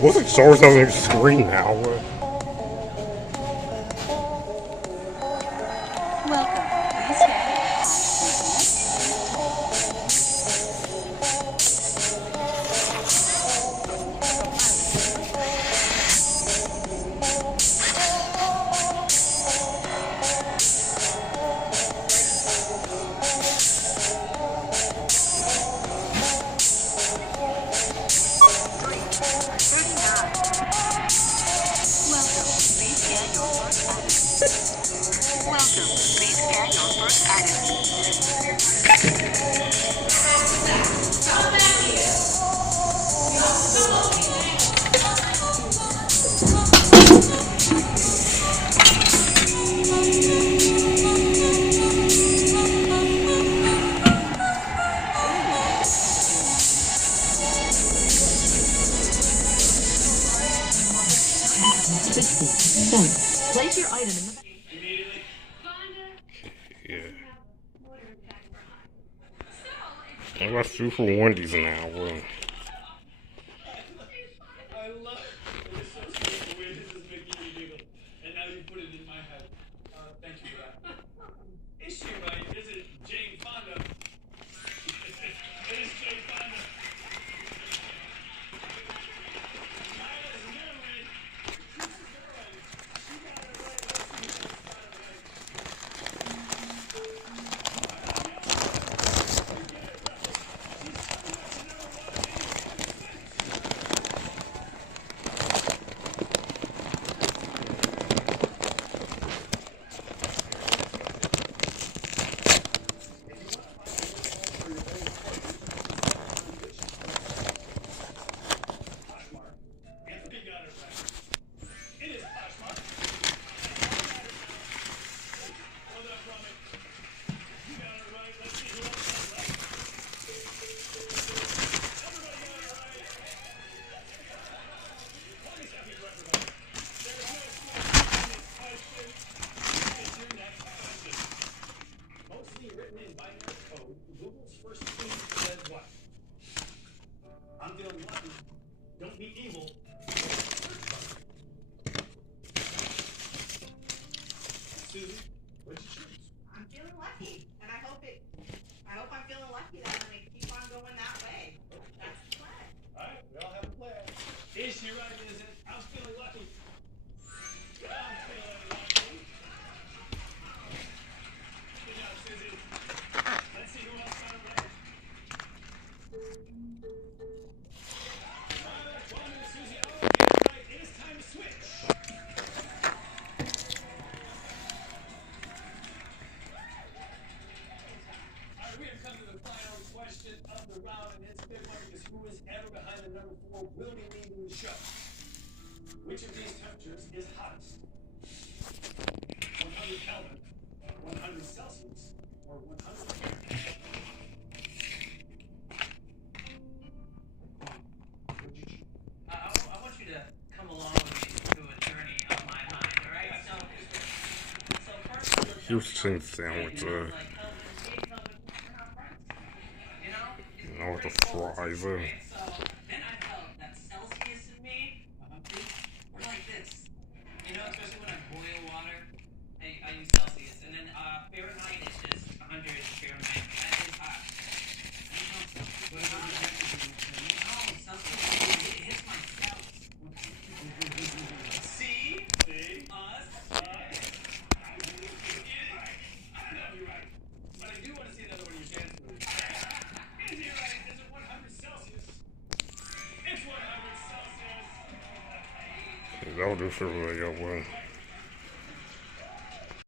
What's it shows on the screen now? Welcome. Please stay. Welcome. Please scan your first item. Place your item in the Yeah. I got two for Wendy's now. I love it. It's so sweet the way this is making me giggle. And now you put it in my head. Thank you for that. Is she right? Is it Jane Fonda? It is Jane Fonda. Myra's married. She's married. She got it right. Let's see if she's got it right. Anthony got it right. It is Poshmark. Hold up, Roman. You got it right. Let's see who else got it right. Everybody got it right. Party's happy for everybody. There's no question in this question. What is your next question? Mostly written in binary code, Google's first tweet said what? I'm feeling lucky. Don't be evil. Susie, what did you choose? I'm feeling lucky, and I hope I'm feeling lucky that I'm gonna keep on going that way. That's the plan. All right, we all have a plan. Is she right? Is it? I'm feeling lucky. I'm feeling lucky. Good job, Susie. Let's see who else got it right. That's Ron and Susie all get it right. It is time to switch. All right, we have come to the final question of the round, and it's a big one because who is ever behind the number 4 will be leaving the show. Which of these temperatures is hottest? 100 Kelvin, 100 Celsius, or 100 Fahrenheit? What'd you choose? I want you to come along with me to a journey of my mind, all right? So first, Houston sandwich. like, Kelvin, we're not friends. You know? You know, with the fries. So then I felt that Celsius in me, we're like this. You know, especially when I boil water, I use Celsius. And then Fahrenheit is just 100 Fahrenheit. That is hot. What about the Celsius, it hits my cells. See? Us? I know you're right. But I do want to see another one of your dance moves. Is he right? Is it 100 Celsius? It's 100 Celsius. That'll do for really good one.